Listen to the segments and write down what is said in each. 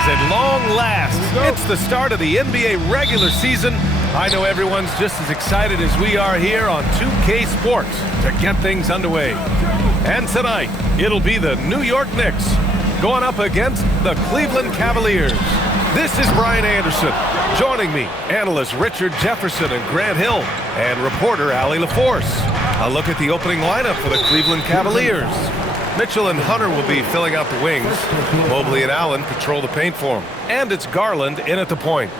is at long last. It's the start of the NBA regular season. I know everyone's just as excited as we are here on 2K Sports to get things underway. And tonight, it'll be the New York Knicks going up against the Cleveland Cavaliers. This is Brian Anderson. Joining me, analysts Richard Jefferson and Grant Hill, and reporter Allie LaForce. A look at the opening lineup for the Cleveland Cavaliers. Mitchell and Hunter will be filling out the wings. Mobley and Allen patrol the paint for him. And it's Garland in at the point.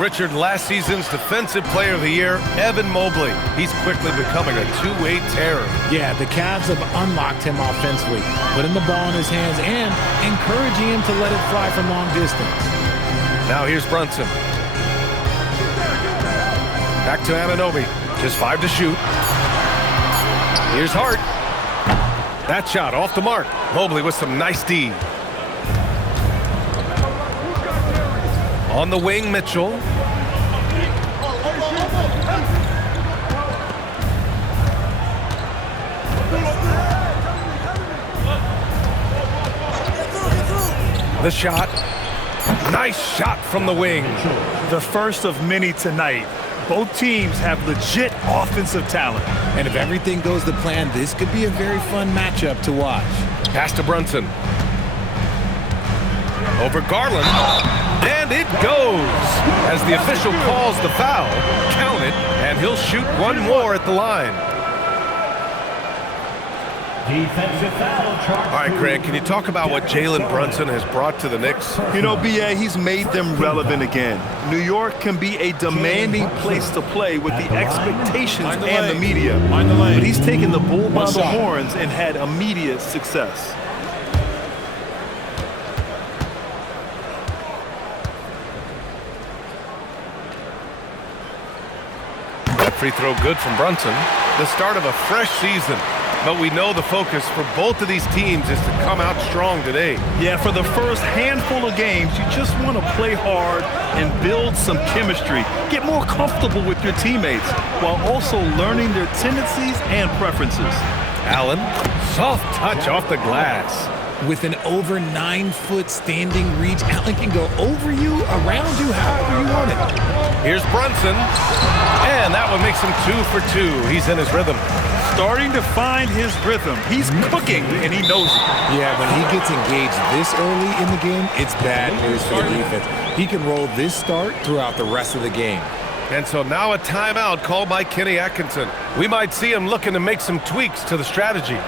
Richard, last season's Defensive Player of the Year, Evan Mobley. He's quickly becoming a two-way terror. Yeah, the Cavs have unlocked him offensively, putting the ball in his hands and encouraging him to let it fly from long distance. Now here's Brunson. Back to Anunoby. Just 5 to shoot. Here's Hart. That shot off the mark. Mobley with some nice D. On the wing, Mitchell. The shot. Nice shot from the wing. The first of many tonight. Both teams have legit offensive talent. And if everything goes to plan, this could be a very fun matchup to watch. Pass to Brunson. Over Garland. And it goes. As the official calls the foul, count it, and he'll shoot one more at the line. Defensive foul. All right, Grant, can you talk about what Jalen Brunson has brought to the Knicks? You know, B.A., he's made them relevant again. New York can be a demanding place to play with the expectations and the media. But he's taken the bull by the horns and had immediate success. That free throw good from Brunson. The start of a fresh season. But we know the focus for both of these teams is to come out strong today. Yeah, for the first handful of games, you just want to play hard and build some chemistry. Get more comfortable with your teammates while also learning their tendencies and preferences. Allen, soft touch off the glass. With an over 9-foot standing reach, Allen can go over you, around you, however you want it. Here's Brunson. And that one makes him 2 for 2. He's in his rhythm. Starting to find his rhythm. He's cooking, and he knows it. Yeah, when he gets engaged this early in the game, it's bad news for the defense. He can roll this start throughout the rest of the game. And so now a timeout called by Kenny Atkinson. We might see him looking to make some tweaks to the strategy.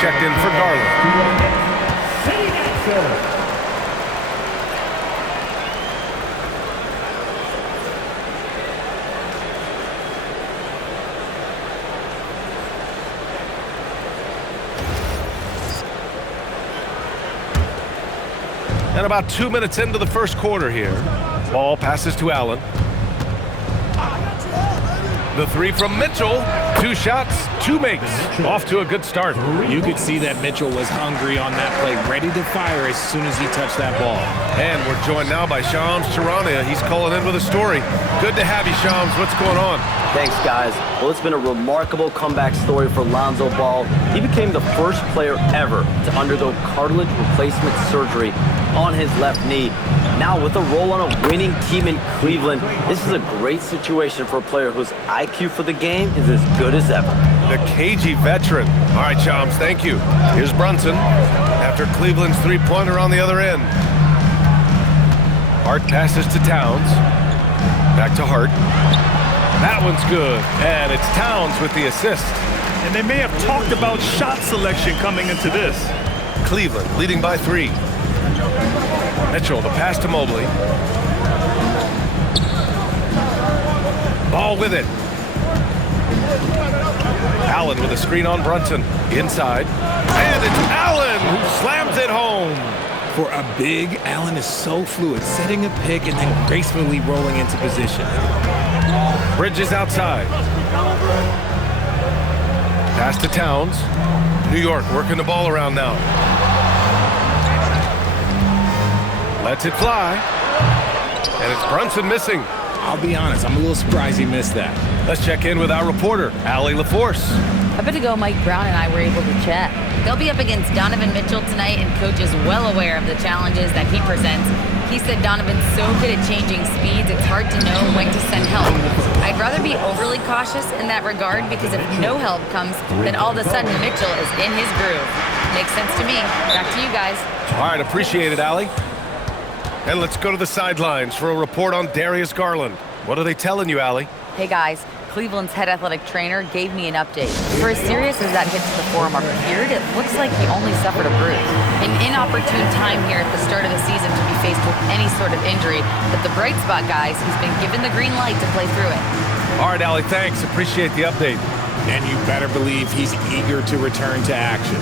Checked in for Garland. And about 2 minutes into the first quarter here. Ball passes to Allen. The three from Mitchell. 2 shots. two makes. Off to a good start. You could see that Mitchell was hungry on that play, ready to fire as soon as he touched that ball. And we're joined now by Shams Charania. He's calling in with a story. Good to have you, Shams. What's going on? Thanks, guys. Well, it's been a remarkable comeback story for Lonzo Ball. He became the first player ever to undergo cartilage replacement surgery on his left knee. Now, with a role on a winning team in Cleveland, this is a great situation for a player whose IQ for the game is as good as ever. The cagey veteran. All right, Shams, thank you. Here's Brunson after Cleveland's three-pointer on the other end. Hart passes to Towns. Back to Hart. That one's good, and it's Towns with the assist. And they may have talked about shot selection coming into this. Cleveland leading by 3. Mitchell, the pass to Mobley. Ball with it. Allen with a screen on Brunson. Inside. And it's Allen who slams it home. For a big, Allen is so fluid, setting a pick and then gracefully rolling into position. Bridges outside. Pass to Towns. New York working the ball around now. Lets it fly. And it's Brunson missing. I'll be honest, I'm a little surprised he missed that. Let's check in with our reporter, Allie LaForce. A bit ago, Mike Brown and I were able to chat. They'll be up against Donovan Mitchell tonight, and Coach is well aware of the challenges that he presents. He said Donovan's so good at changing speeds, it's hard to know when to send help. I'd rather be overly cautious in that regard, because if no help comes, then all of a sudden Mitchell is in his groove. Makes sense to me. Back to you guys. All right, appreciate it, Allie. And let's go to the sidelines for a report on Darius Garland. What are they telling you, Allie? Hey guys, Cleveland's head athletic trainer gave me an update. For as serious as that hit to the forearm appeared, it looks like he only suffered a bruise. An inopportune time here at the start of the season to be faced with any sort of injury, but the bright spot, guys, he's been given the green light to play through it. All right, Allie, thanks. Appreciate the update. And you better believe he's eager to return to action.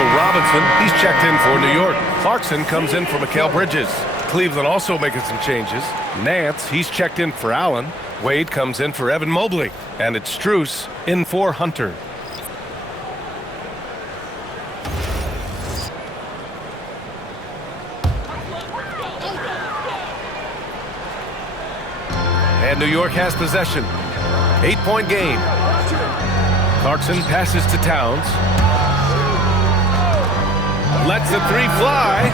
Robinson, he's checked in for New York. Clarkson comes in for Mikal Bridges. Cleveland also making some changes. Nance, he's checked in for Allen. Wade comes in for Evan Mobley. And it's Strus in for Hunter. And New York has possession. 8-point game. Clarkson passes to Towns. Lets the three fly.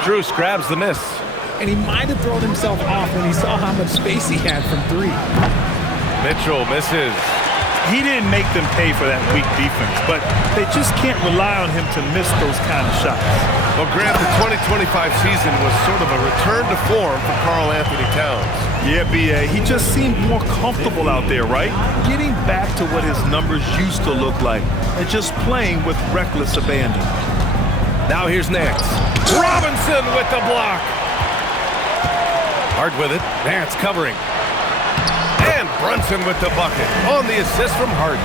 Strus grabs the miss. And he might have thrown himself off when he saw how much space he had from 3. Mitchell misses. He didn't make them pay for that weak defense, but they just can't rely on him to miss those kind of shots. Well, Grant, the 2025 season was sort of a return to form for Karl Anthony Towns. Yeah, B.A., he just seemed more comfortable out there, right? Getting back to what his numbers used to look like and just playing with reckless abandon. Now here's Nance. Robinson with the block. Hard with it. Nance covering. And Brunson with the bucket on the assist from Hart.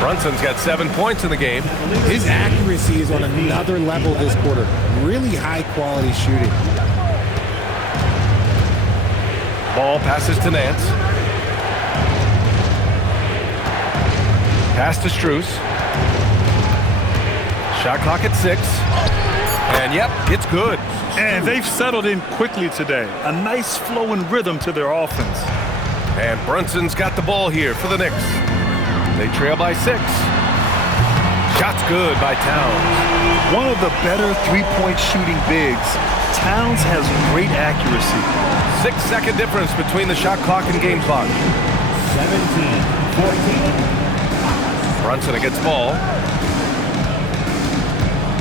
Brunson's got 7 points in the game. His accuracy is on another level this quarter. Really high-quality shooting. Ball passes to Nance. Pass to Strus. Shot clock at 6. And yep, it's good. And they've settled in quickly today. A nice flow and rhythm to their offense. And Brunson's got the ball here for the Knicks. They trail by 6. Shot's good by Towns. One of the better three-point shooting bigs, Towns has great accuracy. 6-second difference between the shot clock and game clock. 17-14. Brunson against ball.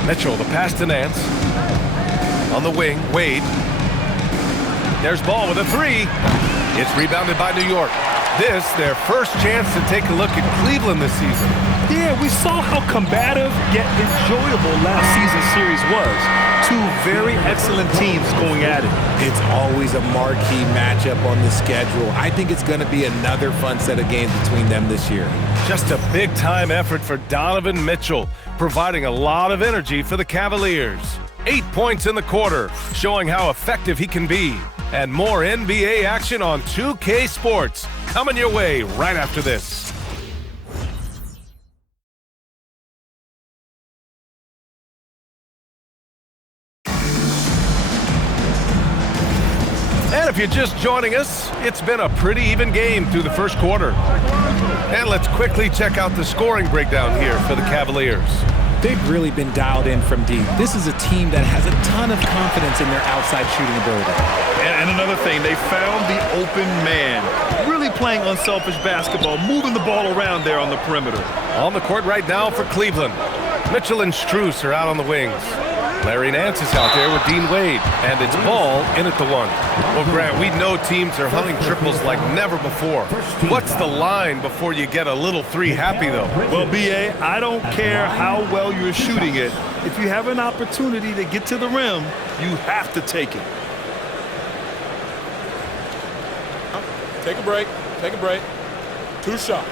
Mitchell, the pass to Nance. On the wing, Wade. There's ball with a three. It's rebounded by New York. This, their first chance to take a look at Cleveland this season. Yeah, we saw how combative yet enjoyable last season's series was. Two very excellent teams going at it. It's always a marquee matchup on the schedule. I think it's going to be another fun set of games between them this year. Just a big-time effort for Donovan Mitchell, providing a lot of energy for the Cavaliers. 8 points in the quarter, showing how effective he can be. And more NBA action on 2K Sports coming your way right after this. And if you're just joining us, it's been a pretty even game through the first quarter. And let's quickly check out the scoring breakdown here for the Cavaliers. They've really been dialed in from deep. This is a team that has a ton of confidence in their outside shooting ability. And another thing, they found the open man. Really playing unselfish basketball, moving the ball around there on the perimeter. On the court right now for Cleveland. Mitchell and Strus are out on the wings. Larry Nance is out there with Dean Wade, and it's Ball in at the one. Well, Grant, we know teams are hunting triples like never before. What's the line before you get a little three happy, though? Well, B.A., I don't care how well you're shooting it. If you have an opportunity to get to the rim, you have to take it. Take a break. Take a break. 2 shots.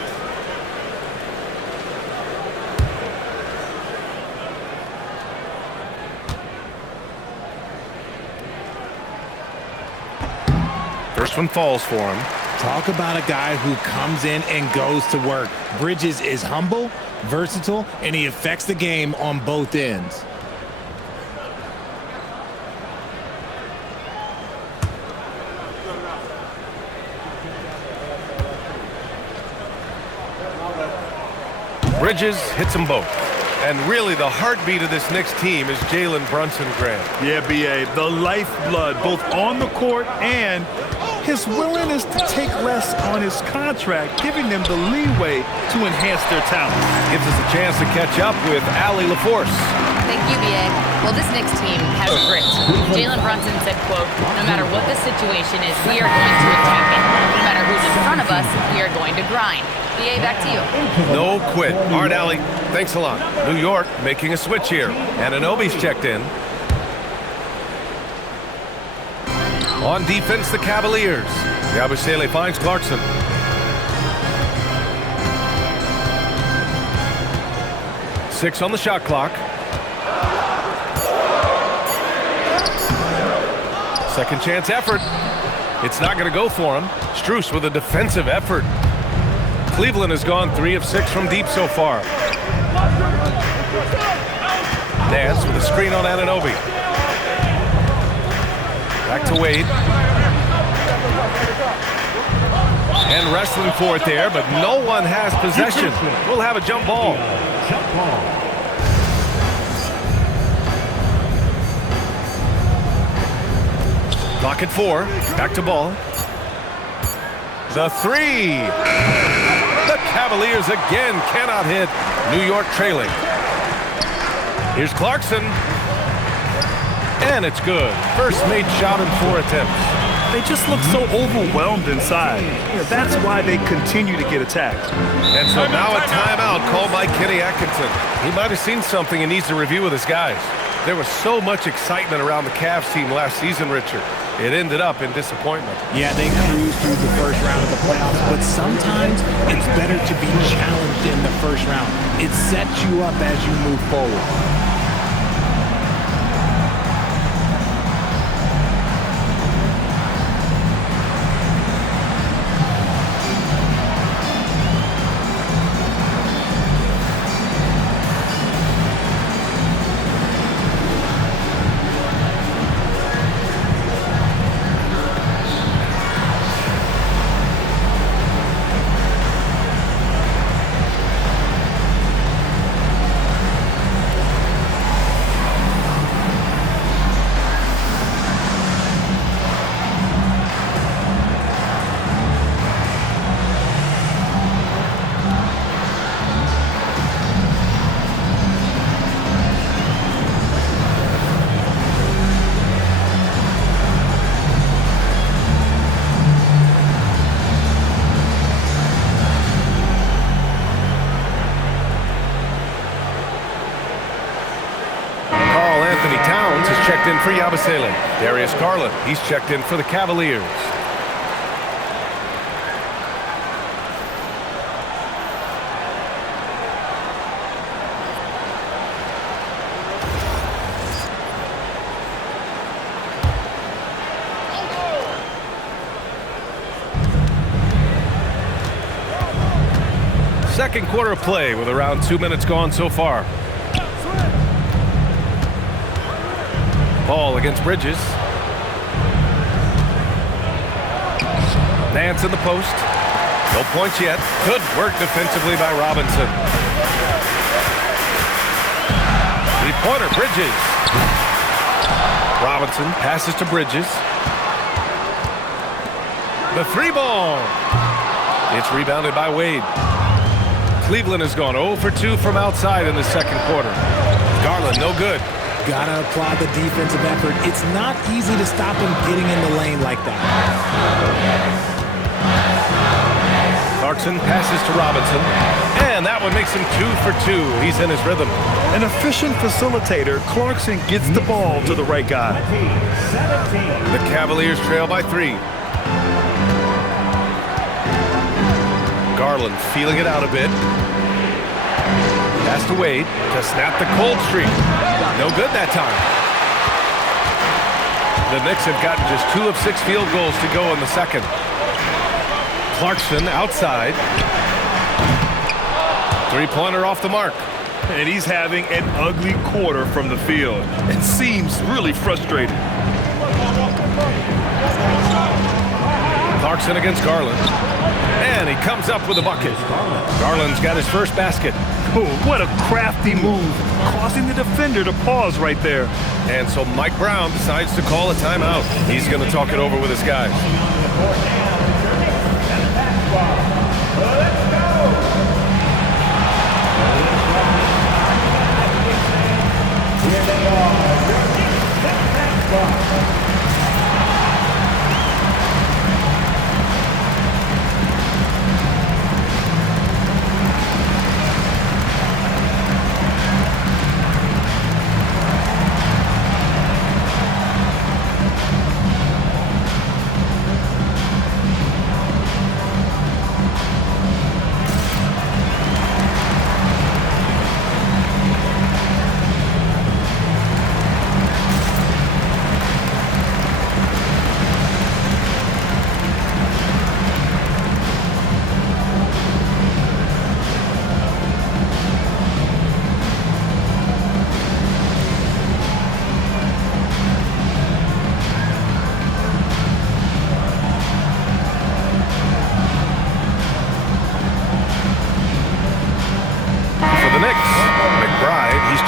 First one falls for him. Talk about a guy who comes in and goes to work. Bridges is humble, versatile, and he affects the game on both ends. Bridges hits them both. And really, the heartbeat of this Knicks team is Jalen Brunson, Grant. Yeah, B.A., the lifeblood, both on the court and his willingness to take less on his contract, giving them the leeway to enhance their talent. Gives us a chance to catch up with Allie LaForce. Thank you, B.A. Well, this Knicks team has grit. Jalen Brunson said, quote, no matter what the situation is, we are going to attack it. No matter who's in front of us, we are going to grind. B.A., back to you. No quit. All right, Allie, thanks a lot. New York making a switch here. Anunoby's checked in. On defense, the Cavaliers. Yabusele finds Clarkson. Six on the shot clock. Second chance effort. It's not going to go for him. Strus with a defensive effort. Cleveland has gone 3 of 6 from deep so far. Nance with a screen on Anunoby. Back to Wade. And wrestling for it there, but no one has possession. We'll have a jump ball. Jump ball. Clock at 4. Back to Ball. The three. The Cavaliers again cannot hit. New York trailing. Here's Clarkson. And it's good. First made shot in 4 attempts. They just look so overwhelmed inside. That's why they continue to get attacked. And so now a timeout called by Kenny Atkinson. He might have seen something and needs to review with his guys. There was so much excitement around the Cavs team last season, Richard. It ended up in disappointment. Yeah, they cruised through the first round of the playoffs, but sometimes it's better to be challenged in the first round. It sets you up as you move forward. for Yabusele. Darius Garland, he's checked in for the Cavaliers. Second quarter of play with around 2 minutes gone so far. Ball against Bridges. Nance in the post. No points yet. Good work defensively by Robinson. Three-pointer, Bridges. Robinson passes to Bridges. The three ball. It's rebounded by Wade. Cleveland has gone 0 for 2 from outside in the second quarter. Garland, no good. Gotta applaud the defensive effort. It's not easy to stop him getting in the lane like that. Clarkson passes to Robinson. And that one makes him 2 for 2. He's in his rhythm. An efficient facilitator, Clarkson gets the ball to the right guy. The Cavaliers trail by 3. Garland feeling it out a bit. Pass to Wade to snap the cold streak. No good that time. The Knicks have gotten just 2 of 6 field goals to go in the second. Clarkson outside. Three-pointer off the mark. And he's having an ugly quarter from the field. It seems really frustrated. Clarkson against Garland. And he comes up with a bucket. Garland's got his first basket. Oh, what a crafty move, causing the defender to pause right there. And so Mike Brown decides to call a timeout. He's going to talk it over with his guys. Here they are, your Knicks.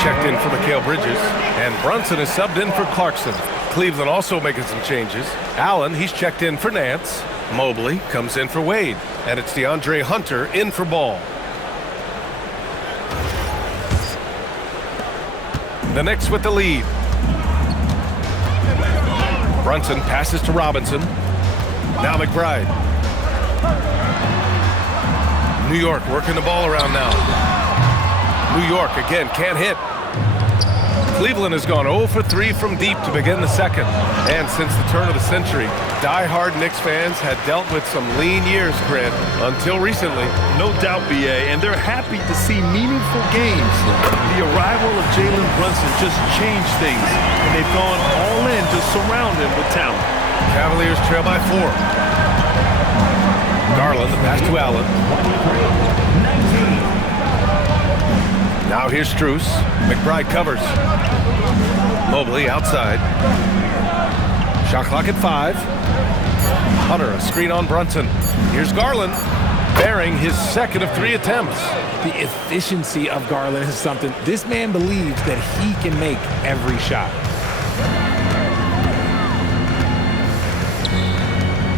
Checked in for Mikal Bridges, and Brunson is subbed in for Clarkson. Cleveland also making some changes. Allen, he's checked in for Nance. Mobley comes in for Wade, and it's DeAndre Hunter in for Ball. The Knicks with the lead. Brunson passes to Robinson. Now McBride. New York working the ball around now. New York again can't hit. Cleveland has gone 0 for 3 from deep to begin the second. And since the turn of the century, die-hard Knicks fans had dealt with some lean years, Grant, until recently. No doubt, B.A., and they're happy to see meaningful games. The arrival of Jalen Brunson just changed things, and they've gone all in to surround him with talent. Cavaliers trail by 4. Garland, the pass to Allen. Now here's Strus. McBride covers. Mobley outside. Shot clock at 5. Hunter, a screen on Brunson. Here's Garland, bearing his second of 3 attempts. The efficiency of Garland is something. This man believes that he can make every shot.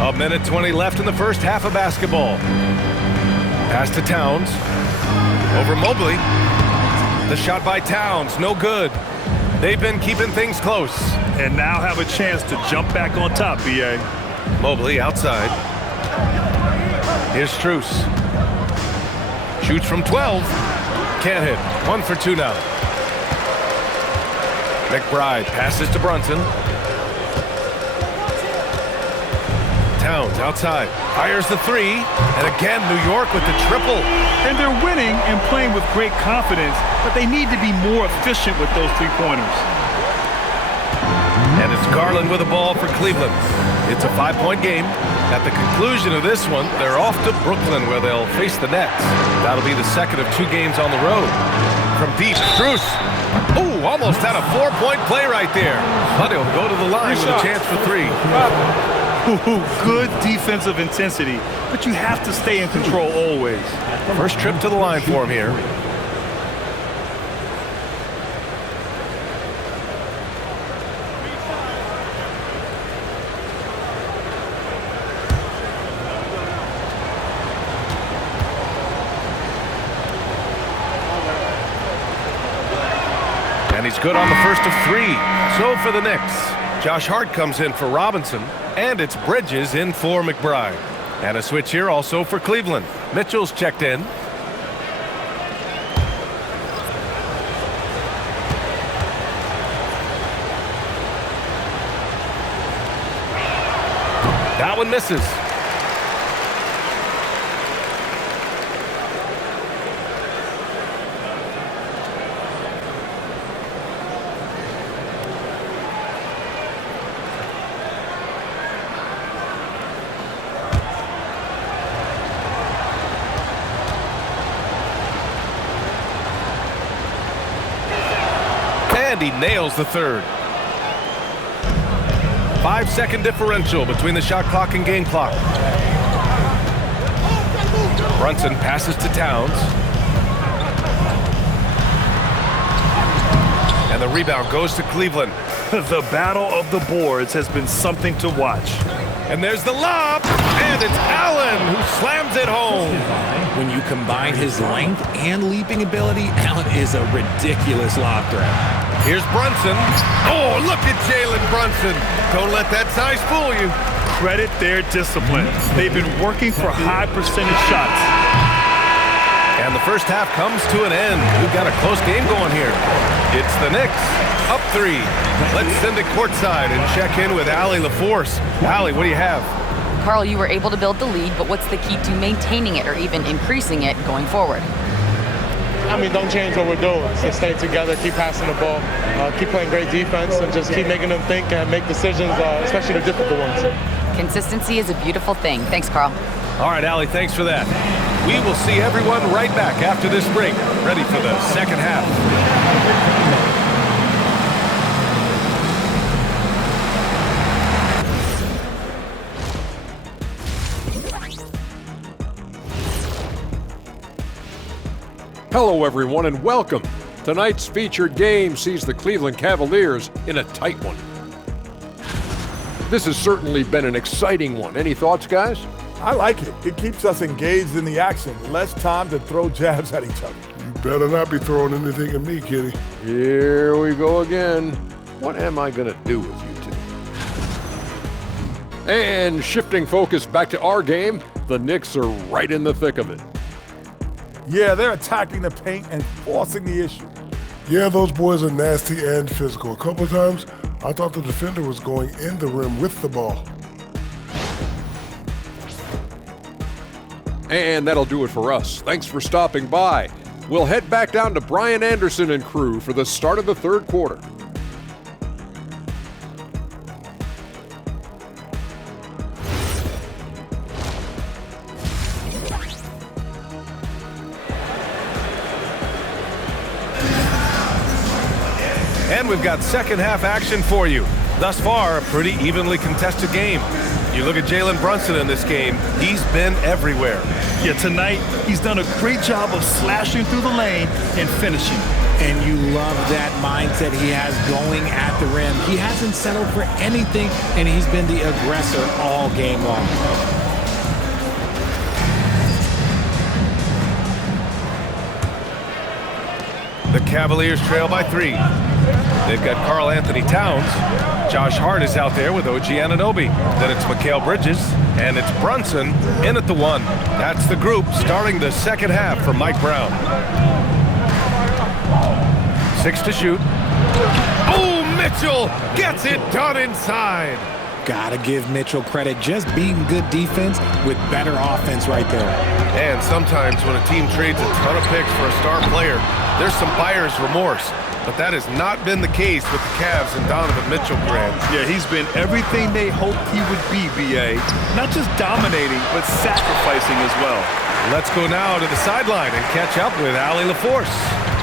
A minute 20 left in the first half of basketball. Pass to Towns. Over Mobley. The shot by Towns, no good. They've been keeping things close. And now have a chance to jump back on top, B.A. Mobley outside. Here's Strus. Shoots from 12. Can't hit. 1 for 2 now. McBride passes to Brunson. Towns outside, fires the three, and again New York with the triple. And they're winning and playing with great confidence, but they need to be more efficient with those three-pointers. And it's Garland with the ball for Cleveland. It's a 5-point game. At the conclusion of this one, they're off to Brooklyn where they'll face the Nets. That'll be the second of 2 games on the road. From deep, Strus. Oh, almost had a 4-point play right there. But he'll go to the line with a chance for 3. Good defensive intensity, but you have to stay in control always. First trip to the line for him here. And he's good on the first of 3. So for the Knicks, Josh Hart comes in for Robinson, and it's Bridges in for McBride. And a switch here also for Cleveland. Mitchell's checked in. That one misses. And he nails the third. 5-second differential between the shot clock and game clock. Brunson passes to Towns. And the rebound goes to Cleveland. The battle of the boards has been something to watch. And there's the lob, and it's Allen who slams it home. When you combine his length and leaping ability, Allen is a ridiculous lob threat. Here's Brunson. Oh, look at Jalen Brunson. Don't let that size fool you. Credit their discipline. They've been working for high percentage shots. And the first half comes to an end. We've got a close game going here. It's the Knicks, up 3. Let's send it courtside and check in with Allie LaForce. Allie, what do you have? Carl, you were able to build the lead, but what's the key to maintaining it or even increasing it going forward? I mean, don't change what we're doing. So stay together, keep passing the ball, keep playing great defense, and just keep making them think and make decisions, especially the difficult ones. Consistency is a beautiful thing. Thanks, Carl. All right, Allie, thanks for that. We will see everyone right back after this break, ready for the second half. Hello, everyone, and welcome. Tonight's featured game sees the Cleveland Cavaliers in a tight one. This has certainly been an exciting one. Any thoughts, guys? I like it. It keeps us engaged in the action. Less time to throw jabs at each other. You better not be throwing anything at me, Kenny. Here we go again. What am I going to do with you two? And shifting focus back to our game, the Knicks are right in the thick of it. Yeah, they're attacking the paint and forcing the issue. Yeah, those boys are nasty and physical. A couple of times, I thought the defender was going in the rim with the ball. And that'll do it for us. Thanks for stopping by. We'll head back down to Brian Anderson and crew for the start of the third quarter. And we've got second half action for you. Thus far, a pretty evenly contested game. You look at Jalen Brunson in this game, he's been everywhere. Yeah, tonight, he's done a great job of slashing through the lane and finishing. And you love that mindset he has going at the rim. He hasn't settled for anything, and he's been the aggressor all game long. The Cavaliers trail by 3. They've got Karl Anthony Towns. Josh Hart is out there with OG Anunoby. Then it's Mikal Bridges, and it's Brunson in at the 1. That's the group starting the second half for Mike Brown. 6 to shoot. Oh, Mitchell gets it done inside. Gotta give Mitchell credit, just beating good defense with better offense right there. And sometimes when a team trades a ton of picks for a star player, there's some buyer's remorse. But that has not been the case with the Cavs and Donovan Mitchell, Grant. Yeah, he's been everything they hoped he would be, B.A. Not just dominating, but sacrificing as well. Let's go now to the sideline and catch up with Allie LaForce.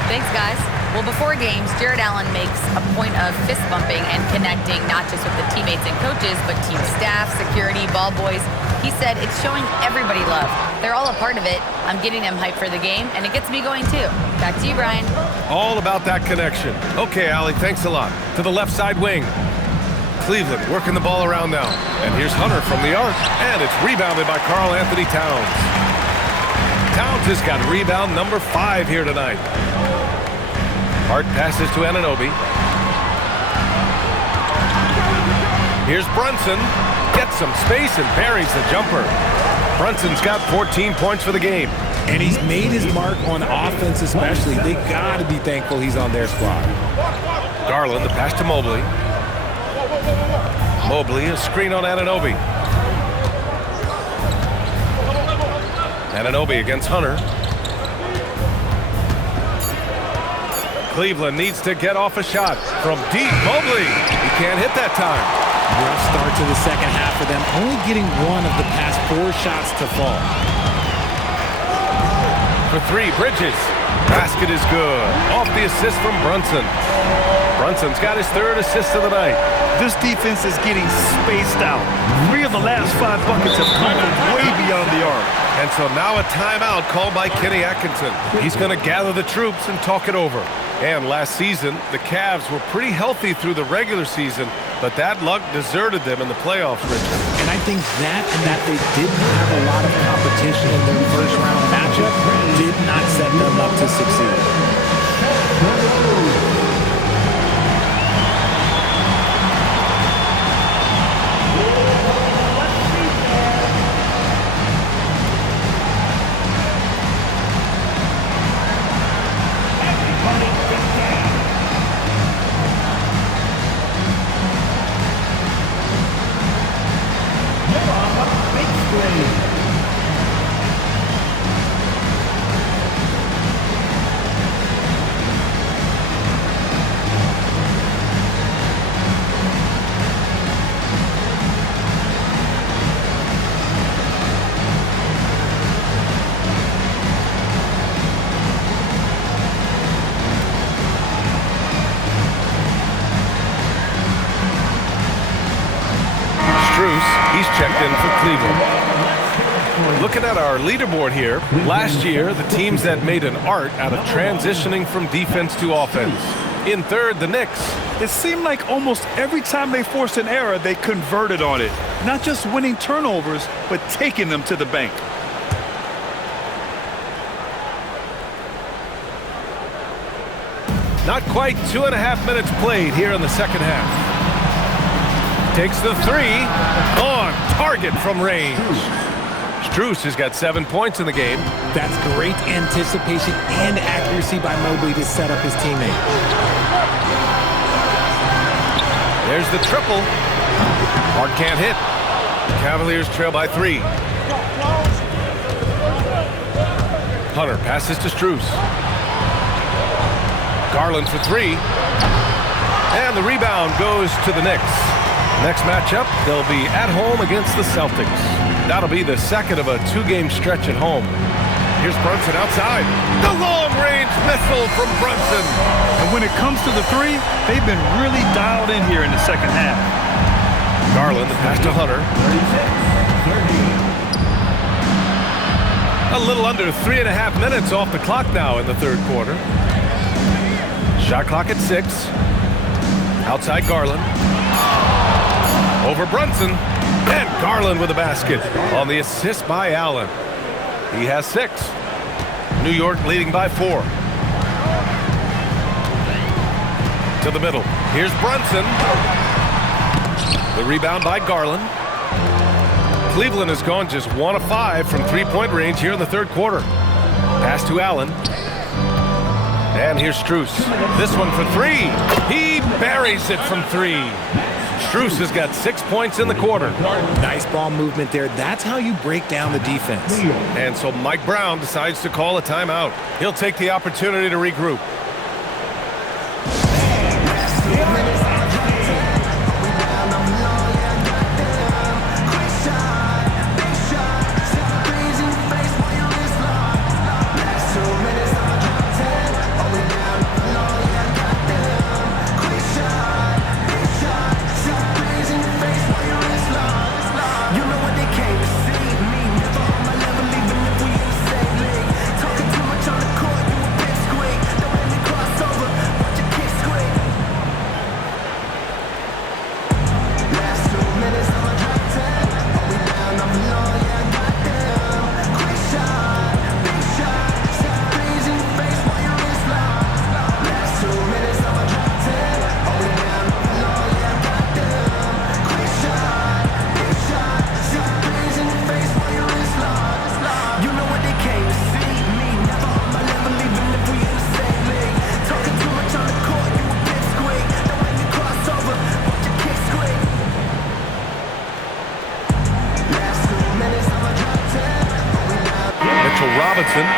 Thanks, guys. Well, before games, Jared Allen makes a point of fist bumping and connecting not just with the teammates and coaches, but team staff, security, ball boys. He said it's showing everybody love. They're all a part of it. I'm getting them hyped for the game, and it gets me going too. Back to you, Brian. All about that connection. Okay, Allie, thanks a lot. To the left side wing. Cleveland working the ball around now. And here's Hunter from the arc, and it's rebounded by Karl Anthony Towns. Towns has got rebound number 5 here tonight. Hart passes to Anunoby. Here's Brunson. Gets some space and buries the jumper. Brunson's got 14 points for the game. And he's made his mark on offense especially. They got to be thankful he's on their squad. Garland, the pass to Mobley. Mobley, a screen on Anunoby. Anunoby against Hunter. Cleveland needs to get off a shot from deep. Mobley, he can't hit that time. Rough start to the second half for them, only getting one of the past 4 shots to fall. For 3, Bridges. Basket is good. Off the assist from Brunson. Brunson's got his 3rd assist of the night. This defense is getting spaced out. 3 of the last 5 buckets have come from way beyond the arc. And so now a timeout called by Kenny Atkinson. He's going to gather the troops and talk it over. And last season, the Cavs were pretty healthy through the regular season, but that luck deserted them in the playoffs, Richard. And I think that they didn't have a lot of competition in their first round matchup did not set them up to succeed. He's checked in for Cleveland. Looking at our leaderboard here, last year, the teams that made an art out of transitioning from defense to offense. In 3rd, the Knicks. It seemed like almost every time they forced an error, they converted on it. Not just winning turnovers, but taking them to the bank. Not quite 2.5 minutes played here in the second half. Takes the 3, on target from range. Strus has got 7 points in the game. That's great anticipation and accuracy by Mobley to set up his teammate. There's the triple. Hart can't hit. The Cavaliers trail by 3. Hunter passes to Strus. Garland for 3. And the rebound goes to the Knicks. Next matchup, they'll be at home against the Celtics. That'll be the second of a 2-game stretch at home. Here's Brunson outside. The long-range missile from Brunson. And when it comes to the 3, they've been really dialed in here in the second half. Garland, the pass to Hunter. A little under 3.5 minutes off the clock now in the 3rd quarter. Shot clock at 6. Outside Garland. Over Brunson, and Garland with a basket on the assist by Allen. He has 6. New York leading by 4. To the middle. Here's Brunson. The rebound by Garland. Cleveland has gone just 1 of 5 from 3-point range here in the 3rd quarter. Pass to Allen. And here's Strus. This one for three. He buries it from three. Strus has got 6 points in the quarter. Nice ball movement there. That's how you break down the defense. And so Mike Brown decides to call a timeout. He'll take the opportunity to regroup.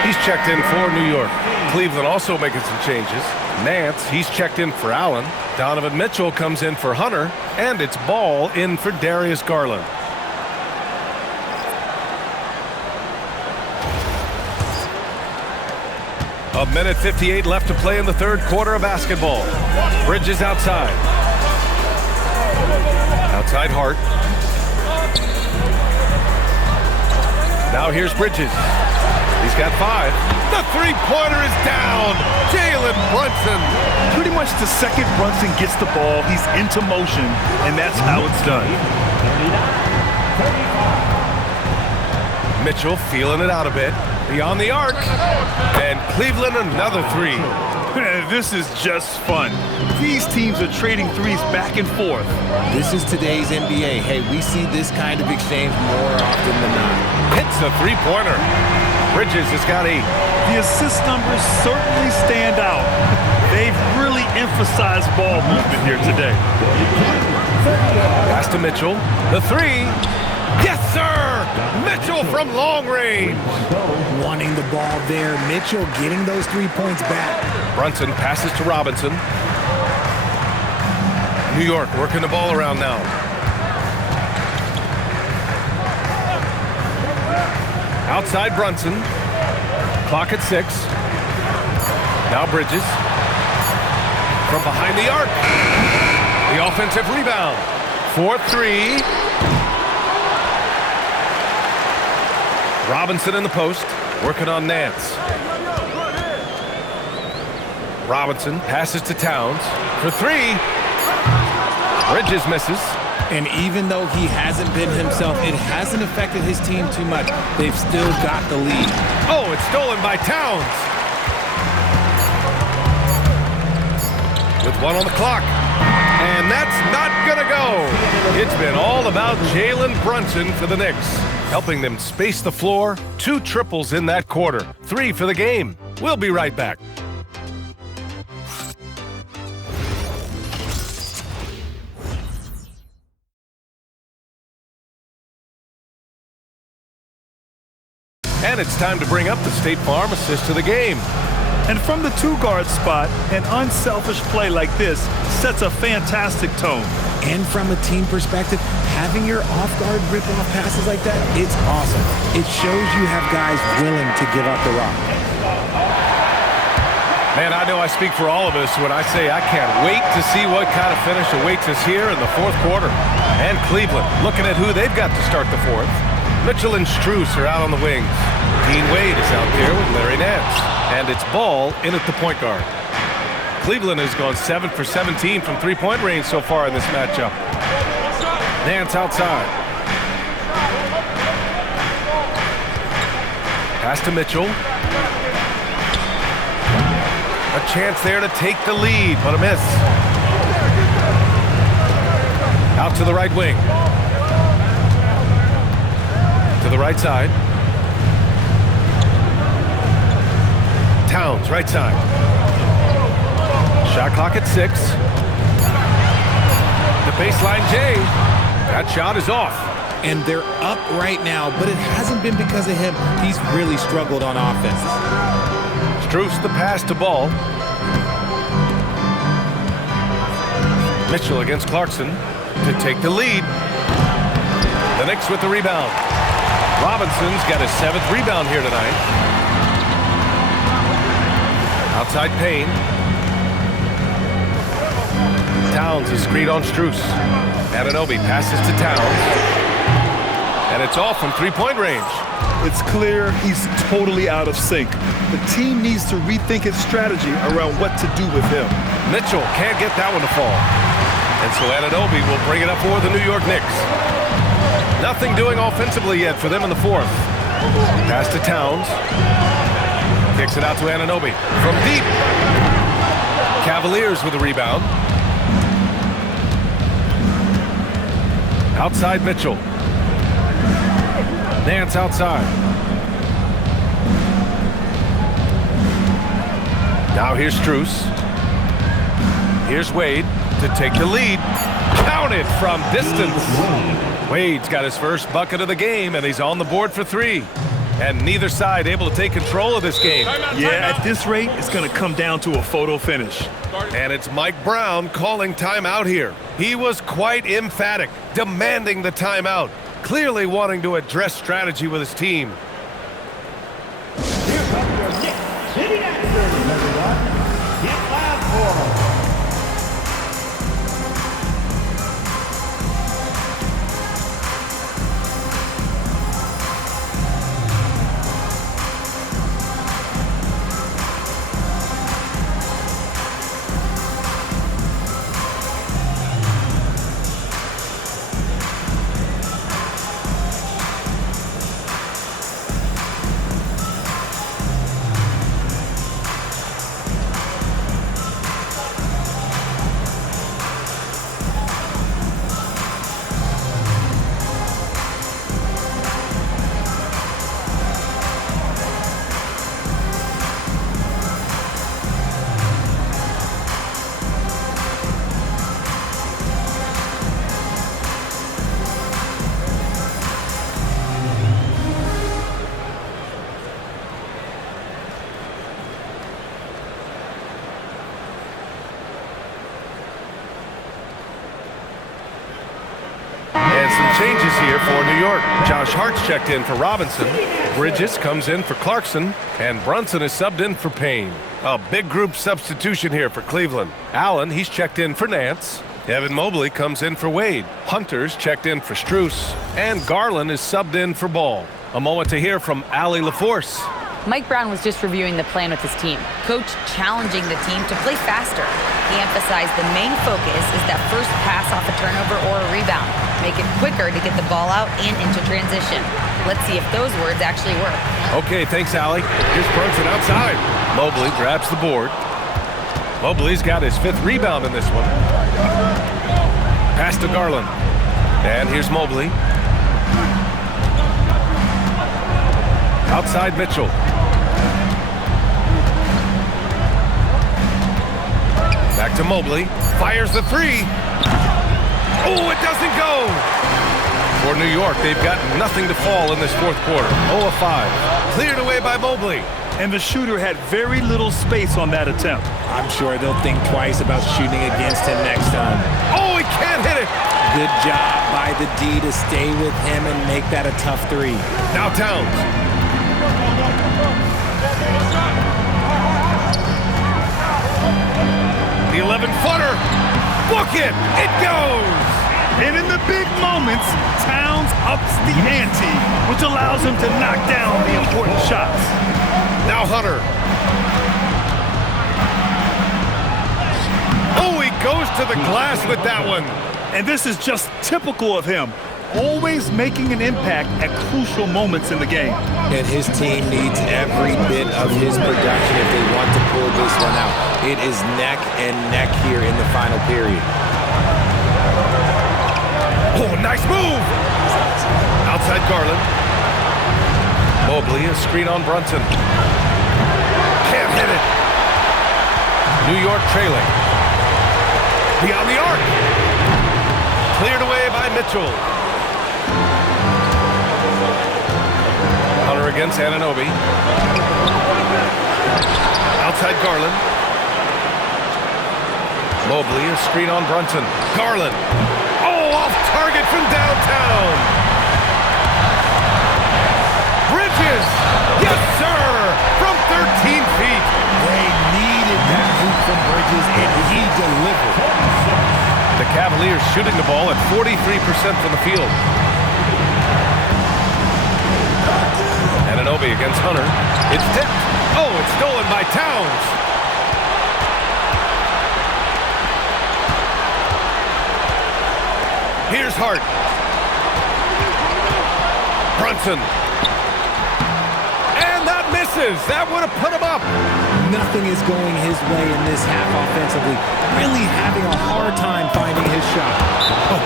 He's checked in for New York. Cleveland also making some changes. Nance, he's checked in for Allen. Donovan Mitchell comes in for Hunter. And it's Ball in for Darius Garland. A minute 58 left to play in the third quarter of basketball. Bridges outside. Outside Hart. Now here's Bridges. He's got 5. The three-pointer is down. Jalen Brunson. Pretty much the second Brunson gets the ball, he's into motion, and that's how it's done. Mitchell feeling it out a bit. Beyond the arc. And Cleveland another three. This is just fun. These teams are trading threes back and forth. This is today's NBA. Hey, we see this kind of exchange more often than not. Hits a three-pointer. Bridges has got 8. The assist numbers certainly stand out. They've really emphasized ball movement here today. Pass to Mitchell. The three. Yes, sir! Mitchell from long range. Wanting the ball there. Mitchell getting those 3 points back. Brunson passes to Robinson. New York working the ball around now. Outside Brunson. Clock at 6. Now Bridges. From behind the arc. The offensive rebound. 4-3. Robinson in the post. Working on Nance. Robinson passes to Towns. For 3. Bridges misses. And even though he hasn't been himself, it hasn't affected his team too much. They've still got the lead. Oh, it's stolen by Towns. With 1 on the clock. And that's not going to go. It's been all about Jalen Brunson for the Knicks, helping them space the floor. 2 triples in that quarter. 3 for the game. We'll be right back. And it's time to bring up the State Farm assist to the game. And from the 2-guard spot, an unselfish play like this sets a fantastic tone. And from a team perspective, having your off-guard rip-off passes like that, it's awesome. It shows you have guys willing to give up the rock. Man, I know I speak for all of us when I say I can't wait to see what kind of finish awaits us here in the fourth quarter. And Cleveland, looking at who they've got to start the fourth. Mitchell and Strus are out on the wings. Dean Wade is out there with Larry Nance. And it's Ball in at the point guard. Cleveland has gone 7 for 17 from three-point range so far in this matchup. Nance outside. Pass to Mitchell. A chance there to take the lead, but a miss. Out to the right wing. To the right side. Towns, right side. Shot clock at 6. The baseline J. That shot is off. And they're up right now, but it hasn't been because of him. He's really struggled on offense. Strus the pass to Ball. Mitchell against Clarkson to take the lead. The Knicks with the rebound. Robinson's got his 7th rebound here tonight. Outside Payne. Towns is screened on Strus. Anunoby passes to Towns. And it's off from three-point range. It's clear he's totally out of sync. The team needs to rethink its strategy around what to do with him. Mitchell can't get that one to fall. And so Anunoby will bring it up for the New York Knicks. Nothing doing offensively yet for them in the 4th. Pass to Towns. Kicks it out to Anunoby. From deep. Cavaliers with a rebound. Outside Mitchell. Nance outside. Now here's Strus. Here's Wade to take the lead. Counted from distance. Wade's got his first bucket of the game, and he's on the board for 3. And neither side able to take control of this game. Yeah, at this rate, it's going to come down to a photo finish. And it's Mike Brown calling timeout here. He was quite emphatic, demanding the timeout, clearly wanting to address strategy with his team. Here comes your Knicks City Dancers, everyone. Get loud for them. Changes here for New York. Josh Hart's checked in for Robinson. Bridges comes in for Clarkson. And Brunson is subbed in for Payne. A big group substitution here for Cleveland. Allen, he's checked in for Nance. Evan Mobley comes in for Wade. Hunter's checked in for Strus. And Garland is subbed in for Ball. A moment to hear from Allie LaForce. Mike Brown was just reviewing the plan with his team. Coach challenging the team to play faster. He emphasized the main focus is that first pass off a turnover or a rebound. Make it quicker to get the ball out and into transition. Let's see if those words actually work. Okay, thanks, Allie. Here's Brunson outside. Mobley grabs the board. Mobley's got his 5th rebound in this one. Pass to Garland. And here's Mobley. Outside Mitchell. Back to Mobley. Fires the 3. Oh, it doesn't go. For New York, they've got nothing to fall in this 4th quarter. 0 of 5. Cleared away by Mobley. And the shooter had very little space on that attempt. I'm sure they'll think twice about shooting against him next time. Oh, he can't hit it. Good job by the D to stay with him and make that a tough 3. Now Towns. The 11-footer. Book it. It goes. And in the big moments, Towns ups the ante, which allows him to knock down the important shots. Now Hunter. Oh, he goes to the glass with that one. And this is just typical of him, always making an impact at crucial moments in the game. And his team needs every bit of his production if they want to pull this one out. It is neck and neck here in the final period. Oh, nice move. Outside Garland. Mobley, a screen on Brunson. Can't hit it. New York trailing. Beyond the arc. Cleared away by Mitchell. Hunter against Anunoby. Outside Garland. Mobley, a screen on Brunson. Garland. Oh, off target from downtown. Bridges. Yes, sir. From 13 feet. They needed that hoop from Bridges, and he delivered. The Cavaliers shooting the ball at 43% from the field. Anunoby against Hunter. It's tipped. Oh, it's stolen by Towns. Here's Hart. Brunson. And that misses. That would have put him up. Nothing is going his way in this half offensively. Really having a hard time finding his shot.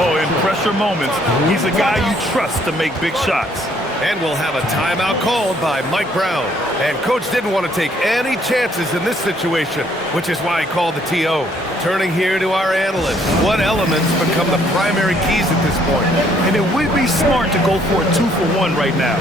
Oh, in pressure moments, he's a guy you trust to make big shots. And we'll have a timeout called by Mike Brown. And Coach didn't want to take any chances in this situation, which is why he called the TO. Turning here to our analysts. What elements become the primary keys at this point? And it would be smart to go for a 2-for-1 right now.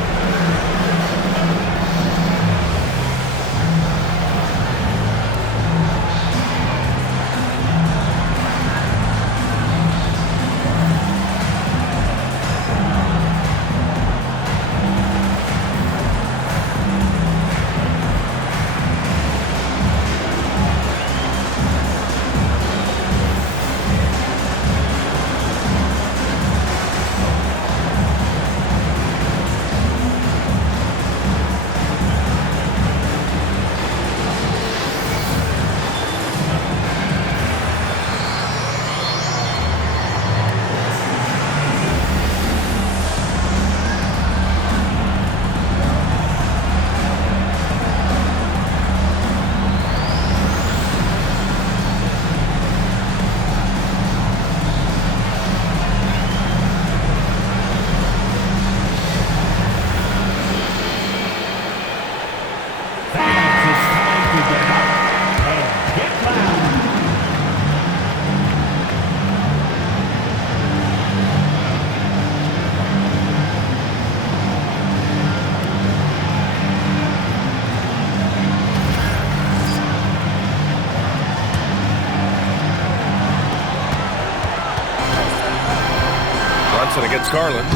Against Garland.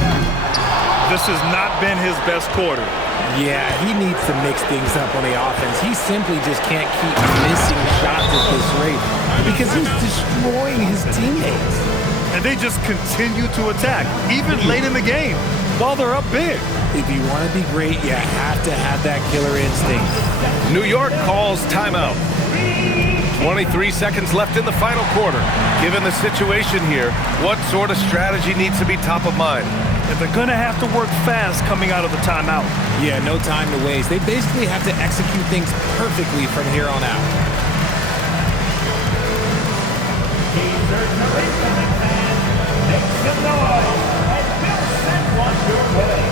This has not been his best quarter. Yeah, he needs to mix things up on the offense. He simply just can't keep missing shots at this rate because he's destroying his teammates. And they just continue to attack, even late in the game, while they're up big. If you want to be great, you have to have that killer instinct. New York calls timeout. 23 seconds left in the final quarter. Given the situation here, what sort of strategy needs to be top of mind? And they're going to have to work fast coming out of the timeout. Yeah, no time to waste. They basically have to execute things perfectly from here on out. Make some noise and Bill send one your way.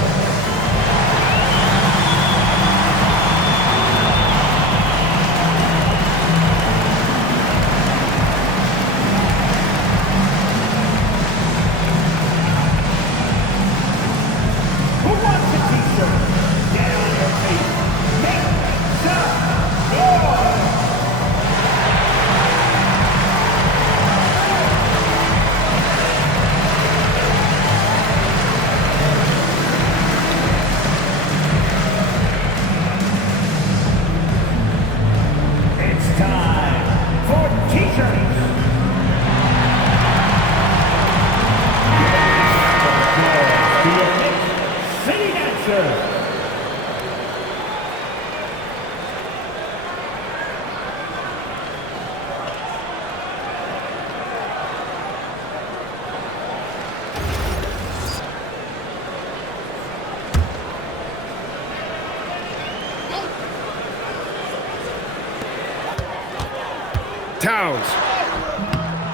Towns.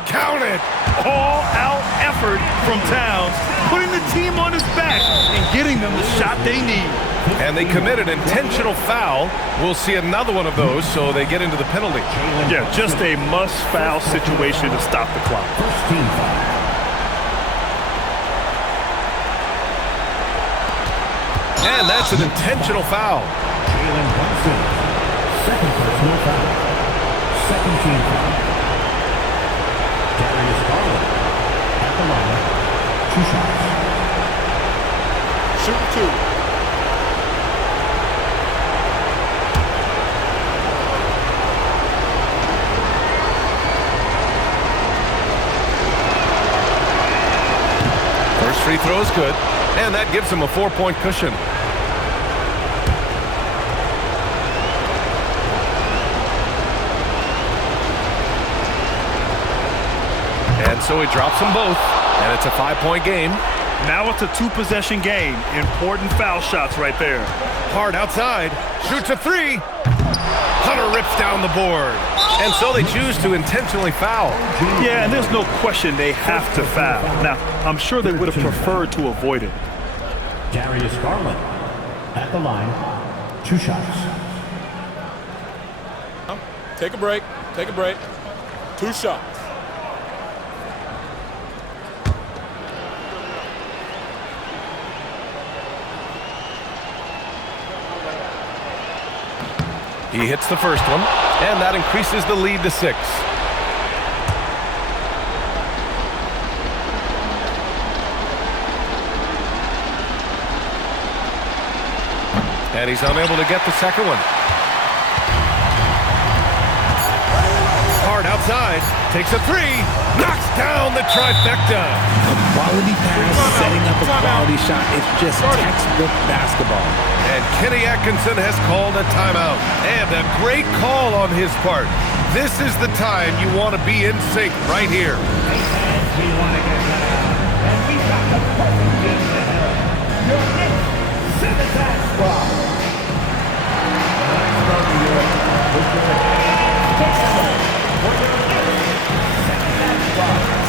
Count it. All-out effort from Towns, putting the team on his back and getting them the shot they need. And they commit an intentional foul. We'll see another one of those, so they get into the penalty. Yeah, just a must-foul situation to stop the clock. First team foul. And that's an intentional foul. Jalen Brunson. Second personal foul. Second team foul. Darius Garland at the line. 2 shots. Shooting 2. First free throw is good, and that gives him a 4-point cushion. And so he drops them both, and it's a 5-point game. Now it's a 2-possession game. Important foul shots right there. Hard outside, shoots a 3. Hunter rips down the board. And so they choose to intentionally foul. Yeah, and there's no question they have to foul. Now, I'm sure they would have preferred to avoid it. Darius Garland at the line. 2 shots. Take a break. Take a break. 2 shots. He hits the first one, and that increases the lead to 6. And he's unable to get the second one. Hard outside, takes a 3, knocks down the trifecta. A quality pass, setting up a quality shot. It's just textbook basketball. And Kenny Atkinson has called a timeout. And a great call on his part. This is the time you want to be in sync right here. We want to get loud. And we've got the perfect team to help. Your Knicks Sympathize Squad. Let's go, New York. With your Knicks Squad. For your Knicks Sympathize Squad.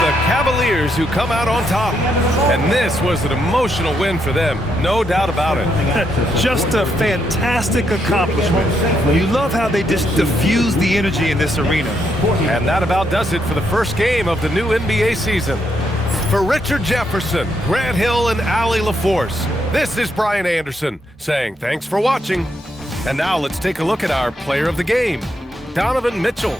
The Cavaliers who come out on top. And this was an emotional win for them, no doubt about it. Just a fantastic accomplishment. You love how they just diffuse the energy in this arena. And that about does it for the first game of the new NBA season. For Richard Jefferson, Grant Hill, and Allie LaForce, this is Brian Anderson saying thanks for watching. And now let's take a look at our player of the game, Donovan Mitchell.